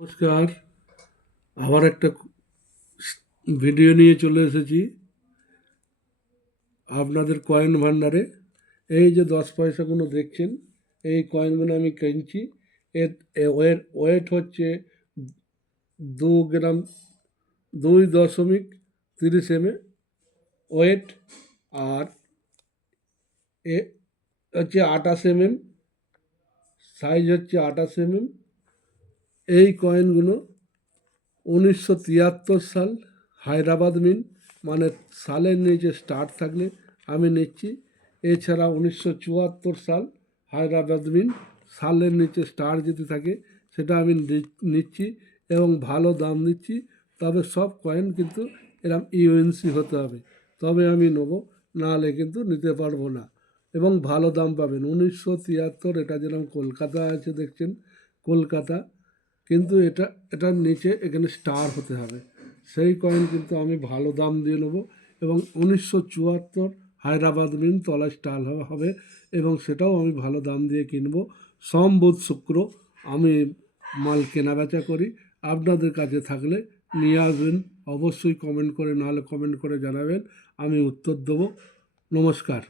নমস্কার। আবার একটা ভিডিও নিয়ে চলে এসেছি আপনাদের কয়েন ভাণ্ডারে। এই যে 10 পয়সাগুলো দেখছেন, এই কয়েনগুলো আমি কিনছি। এর ওয়েট হচ্ছে 2 গ্রাম 2.30 ওয়েট। আর এ হচ্ছে 28 সাইজ হচ্ছে 28 এই কয়েনগুলো 1973 সাল হায়দ্রাবাদ মিন্ট, মানে সালের নিচে স্টার থাকলে আমি নিচ্ছি। এছাড়া 1974 সাল হায়দ্রাবাদ মিন্ট, সালের নিচে স্টার যদি থাকে সেটা আমি নিচ্ছি এবং ভালো দাম দিচ্ছি। তবে সব কয়েন কিন্তু এরকম ইউএনসি হতে হবে, তবে আমি নেবো, নাহলে কিন্তু নিতে পারবো না। এবং ভালো দাম পাবেন। 1973, এটা যেরকম কলকাতা আছে দেখছেন, কলকাতা, কিন্তু এটার নিচে এখানে স্টার হতে হবে। সেই কয়েন কিন্তু আমি ভালো দাম দিয়ে নেবো। এবং 1974 হায়দ্রাবাদ মিন্ট, তলায় স্টার হবে, এবং সেটাও আমি ভালো দাম দিয়ে কিনবো। সোম বুধ শুক্র আমি মাল কেনা বেচা করি। আপনাদের কাছে থাকলে নিয়ে আসবেন, অবশ্যই কমেন্ট করে, নাহলে কমেন্ট করে জানাবেন, আমি উত্তর দেবো। নমস্কার।